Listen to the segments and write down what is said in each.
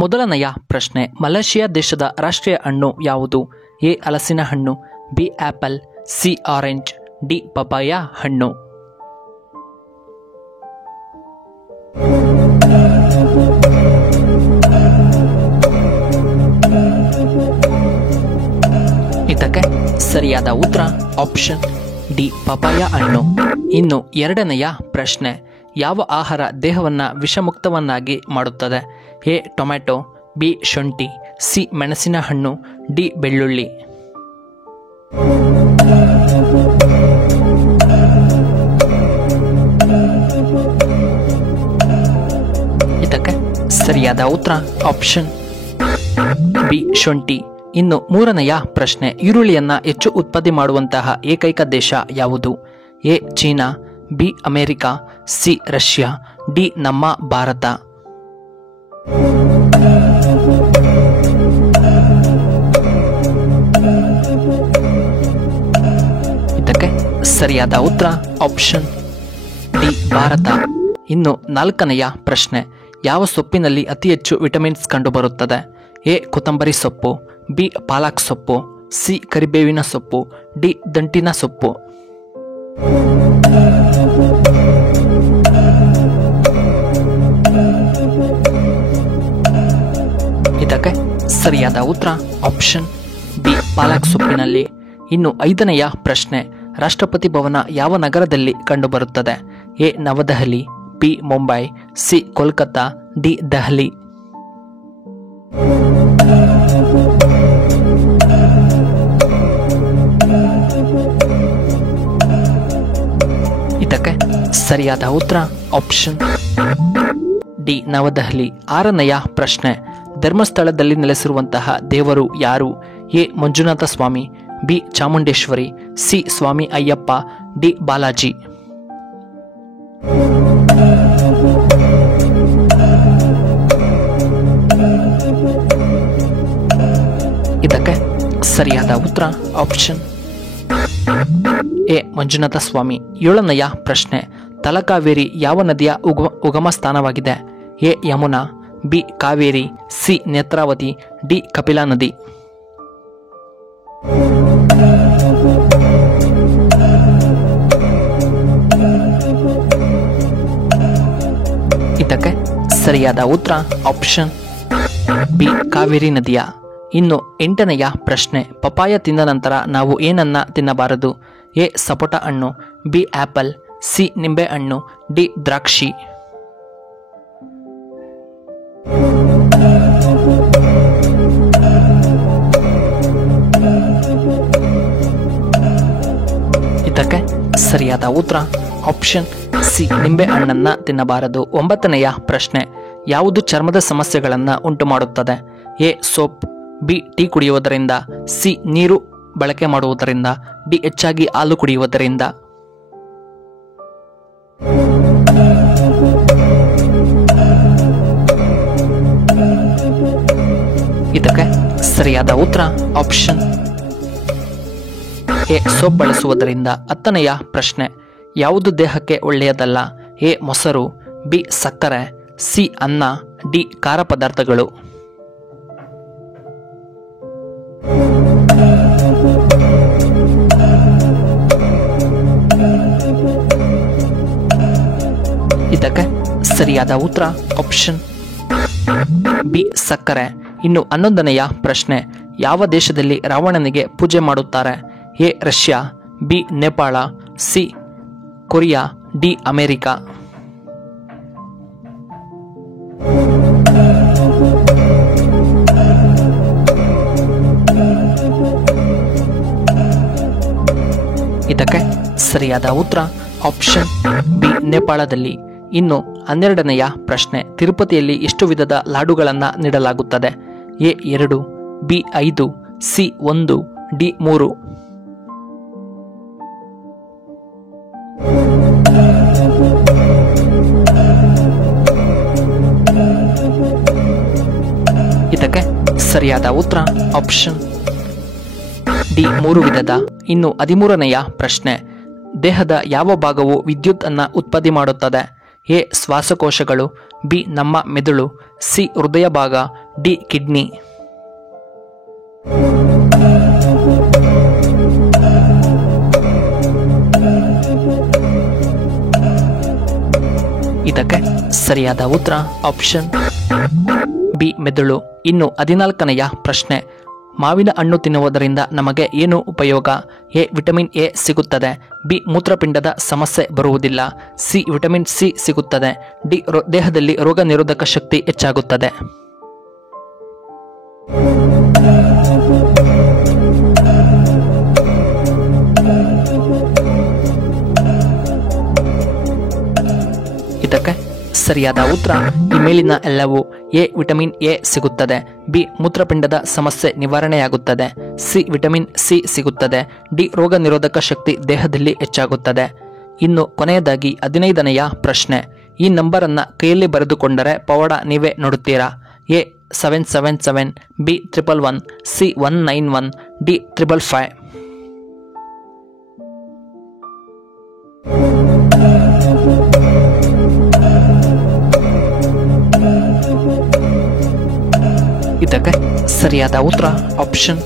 ಮೊದಲನೆಯ ಪ್ರಶ್ನೆ, ಮಲೇಷಿಯಾ ದೇಶದ ರಾಷ್ಟ್ರೀಯ ಹಣ್ಣು ಯಾವುದು? ಎ ಹಲಸಿನ ಹಣ್ಣು, B apple, C orange, D papaya ಹಣ್ಣು. ಇದಕ್ಕೆ ಸರಿಯಾದ ಉತ್ತರ ಆಪ್ಷನ್ ಡಿ ಪಪಾಯ ಹಣ್ಣು. ಇನ್ನು ಎರಡನೆಯ ಪ್ರಶ್ನೆ, ಯಾವ ಆಹಾರ ದೇಹವನ್ನು ವಿಷಮುಕ್ತವನ್ನಾಗಿ ಮಾಡುತ್ತದೆ? ಎ ಟೊಮ್ಯಾಟೊ, ಬಿ ಶುಂಠಿ, ಸಿ ಮೆಣಸಿನ ಹಣ್ಣು, ಡಿ ಬೆಳ್ಳುಳ್ಳಿ. ಇದಕ್ಕೆ ಸರಿಯಾದ ಉತ್ತರ ಆಪ್ಷನ್ ಬಿ ಶುಂಠಿ. ಇನ್ನು ಮೂರನೆಯ ಪ್ರಶ್ನೆ, ಈರುಳ್ಳಿಯನ್ನು ಹೆಚ್ಚು ಉತ್ಪತ್ತಿ ಮಾಡುವಂತಹ ಏಕೈಕ ದೇಶ ಯಾವುದು? A China, B America, C Russia, D ನಮ್ಮ ಭಾರತ. ಇದಕ್ಕೆ ಸರಿಯಾದ ಉತ್ತರ ಆಪ್ಷನ್ ಡಿ ಭಾರತ. ಇನ್ನು ನಾಲ್ಕನೆಯ ಪ್ರಶ್ನೆ, ಯಾವ ಸೊಪ್ಪಿನಲ್ಲಿ ಅತಿ ಹೆಚ್ಚು ವಿಟಮಿನ್ಸ್ ಕಂಡುಬರುತ್ತದೆ? ಎ ಕೊತ್ತಂಬರಿ ಸೊಪ್ಪು, ಬಿ ಪಾಲಕ್ ಸೊಪ್ಪು, ಸಿ ಕರಿಬೇವಿನ ಸೊಪ್ಪು, ಡಿ ದಂಟಿನ ಸೊಪ್ಪು. ಇದಕ್ಕೆ ಸರಿಯಾದ ಉತ್ತರ ಆಪ್ಷನ್ ಬಿ ಪಾಲಕ್ ಸೊಪ್ಪಿನಲ್ಲಿ. ಇನ್ನು ಐದನೆಯ ಪ್ರಶ್ನೆ, ರಾಷ್ಟ್ರಪತಿ ಭವನ ಯಾವ ನಗರದಲ್ಲಿ ಕಂಡುಬರುತ್ತದೆ? A Navadehali, B Mumbai, C Kolkata, D Delhi. ಇದಕ್ಕೆ ಸರಿಯಾದ ಉತ್ತರ ಆಪ್ಷನ್ ಡಿ ನವದೆಹಲಿ. ಆರನೆಯ ಪ್ರಶ್ನೆ, ಧರ್ಮಸ್ಥಳದಲ್ಲಿ ನೆಲೆಸಿರುವಂತಹ ದೇವರು ಯಾರು? A Manjunatha Swami, B Chamundeshwari, C Swami Ayyappa, D Balaji. ಇದಕ್ಕೆ ಸರಿಯಾದ ಉತ್ತರ ಆಪ್ಷನ್ ಎ ಮಂಜುನಾಥ ಸ್ವಾಮಿ. ಏಳನೆಯ ಪ್ರಶ್ನೆ, ತಲಕಾವೇರಿ ಯಾವ ನದಿಯ ಉಗಮ ಸ್ಥಾನವಾಗಿದೆ? A Yamuna, B Kaveri, C Netravati, D Kapila ನದಿ. ಇದಕ್ಕೆ ಸರಿಯಾದ ಉತ್ತರ ಆಪ್ಷನ್ ಬಿ ಕಾವೇರಿ ನದಿಯ. ಇನ್ನು ಎಂಟನೆಯ ಪ್ರಶ್ನೆ, ಪಪಾಯ ತಿಂದ ನಂತರ ನಾವು ಏನನ್ನ ತಿನ್ನಬಾರದು? ಎ ಸಪೋಟ ಹಣ್ಣು, ಬಿ ಆಪಲ್, ಸಿ ನಿಂಬೆ ಹಣ್ಣು, ಡಿ ದ್ರಾಕ್ಷಿ. ಇದಕ್ಕೆ ಸರಿಯಾದ ಉತ್ತರ ಆಪ್ಷನ್ ಸಿ ನಿಂಬೆ ಹಣ್ಣನ್ನ ತಿನ್ನಬಾರದು. ಒಂಬತ್ತನೆಯ ಪ್ರಶ್ನೆ, ಯಾವುದು ಚರ್ಮದ ಸಮಸ್ಯೆಗಳನ್ನು ಉಂಟು ಮಾಡುತ್ತದೆ? ಎ ಸೋಪ್, ಬಿ ಟೀ ಕುಡಿಯುವುದರಿಂದ, ಸಿ ನೀರು ಬಳಕೆ ಮಾಡುವುದರಿಂದ, ಡಿ ಹೆಚ್ಚಾಗಿ ಹಾಲು ಕುಡಿಯುವುದರಿಂದ. ಇದಕ್ಕೆ ಸರಿಯಾದ ಉತ್ತರ ಆಪ್ಷನ್ ಎ ಸೋಪ್ ಬಳಸುವುದರಿಂದ. ಹತ್ತನೆಯ ಪ್ರಶ್ನೆ, ಯಾವುದು ದೇಹಕ್ಕೆ ಒಳ್ಳೆಯದಲ್ಲ? ಎ ಮೊಸರು, ಬಿ ಸಕ್ಕರೆ, ಸಿ ಅನ್ನ, ಡಿ ಖಾರ ಪದಾರ್ಥಗಳು. ಇದಕ್ಕೆ ಸರಿಯಾದ ಉತ್ತರ ಆಪ್ಷನ್ ಬಿ ಸಕ್ಕರೆ. ಇನ್ನು 11ನೆಯ ಪ್ರಶ್ನೆ, ಯಾವ ದೇಶದಲ್ಲಿ ರಾವಣನಿಗೆ ಪೂಜೆ ಮಾಡುತ್ತಾರೆ? A Russia, B Nepal, C Korea, D America. ಇದಕ್ಕೆ ಸರಿಯಾದ ಉತ್ತರ ಆಪ್ಷನ್ ಬಿ ನೇಪಾಳದಲ್ಲಿ. ಇನ್ನು 12ನೆಯ ಪ್ರಶ್ನೆ, ತಿರುಪತಿಯಲ್ಲಿ ಎಷ್ಟು ವಿಧದ ಲಾಡುಗಳನ್ನು ನೀಡಲಾಗುತ್ತದೆ? A 2, B 5, C 1, D 3. ಇದಕ್ಕೆ ಸರಿಯಾದ ಉತ್ತರ ಆಪ್ಷನ್ ಡಿ 3 ವಿಧದ. ಇನ್ನು 13ನೆಯ ಪ್ರಶ್ನೆ, ದೇಹದ ಯಾವ ಭಾಗವು ವಿದ್ಯುತ್ ಅನ್ನು ಉತ್ಪತ್ತಿ ಮಾಡುತ್ತದೆ? ಎ ಶ್ವಾಸಕೋಶಗಳು, ಬಿ ನಮ್ಮ ಮೆದುಳು, ಸಿ ಹೃದಯ ಭಾಗ, ಡಿ ಕಿಡ್ನಿ. ಇದಕ್ಕೆ ಸರಿಯಾದ ಉತ್ತರ ಆಪ್ಷನ್ ಬಿ ಮೆದುಳು. ಇನ್ನು 14ನೆಯ ಪ್ರಶ್ನೆ, ಮಾವಿನ ಹಣ್ಣು ತಿನ್ನುವುದರಿಂದ ನಮಗೆ ಏನು ಉಪಯೋಗ? ಎ ವಿಟಮಿನ್ ಎ ಸಿಗುತ್ತದೆ, ಬಿ ಮೂತ್ರಪಿಂಡದ ಸಮಸ್ಯೆ ಬರುವುದಿಲ್ಲ, ಸಿ ವಿಟಮಿನ್ ಸಿ ಸಿಗುತ್ತದೆ, ಡಿ ದೇಹದಲ್ಲಿ ರೋಗ ನಿರೋಧಕ ಶಕ್ತಿ ಹೆಚ್ಚಾಗುತ್ತದೆ. ಇದಕ್ಕೆ ಸರಿಯಾದ ಉತ್ತರ ಈ ಮೇಲಿನ ಎಲ್ಲವೂ. ಎ ವಿಟಮಿನ್ ಎ ಸಿಗುತ್ತದೆ, ಬಿ ಮೂತ್ರಪಿಂಡದ ಸಮಸ್ಯೆ ನಿವಾರಣೆಯಾಗುತ್ತದೆ, ಸಿ ವಿಟಮಿನ್ ಸಿ ಸಿಗುತ್ತದೆ, ಡಿ ರೋಗ ನಿರೋಧಕ ಶಕ್ತಿ ದೇಹದಲ್ಲಿ ಹೆಚ್ಚಾಗುತ್ತದೆ. ಇನ್ನು ಕೊನೆಯದಾಗಿ 15ನೆಯ ಪ್ರಶ್ನೆ, ಈ ನಂಬರನ್ನು ಕೈಯಲ್ಲಿ ಬರೆದುಕೊಂಡರೆ ಪವಾಡ ನೀವೇ ನೋಡುತ್ತೀರಾ? A 777, B 111, C 191, D 555. ಇದಕ್ಕೆ ಸರಿಯಾದ ಉತ್ತರ ಆಪ್ಷನ್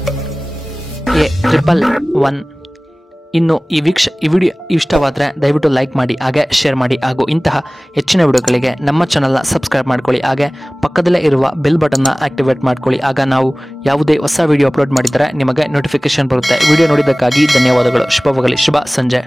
ಎ 111. ಇನ್ನು ಈ ವಿಡಿಯೋ ಇಷ್ಟವಾದರೆ ದಯವಿಟ್ಟು ಲೈಕ್ ಮಾಡಿ, ಹಾಗೆ ಶೇರ್ ಮಾಡಿ, ಹಾಗೂ ಇಂತಹ ಹೆಚ್ಚಿನ ವಿಡಿಯೋಗಳಿಗೆ ನಮ್ಮ ಚಾನಲ್ನ ಸಬ್ಸ್ಕ್ರೈಬ್ ಮಾಡ್ಕೊಳ್ಳಿ, ಹಾಗೆ ಪಕ್ಕದಲ್ಲೇ ಇರುವ ಬೆಲ್ ಬಟನ್ನ ಆಕ್ಟಿವೇಟ್ ಮಾಡ್ಕೊಳ್ಳಿ. ಆಗ ನಾವು ಯಾವುದೇ ಹೊಸ ವಿಡಿಯೋ ಅಪ್ಲೋಡ್ ಮಾಡಿದರೆ ನಿಮಗೆ ನೋಟಿಫಿಕೇಶನ್ ಬರುತ್ತೆ. ವಿಡಿಯೋ ನೋಡಿದ್ದಕ್ಕಾಗಿ ಧನ್ಯವಾದಗಳು. ಶುಭವಾಗಲಿ. ಶುಭ ಸಂಜೆ.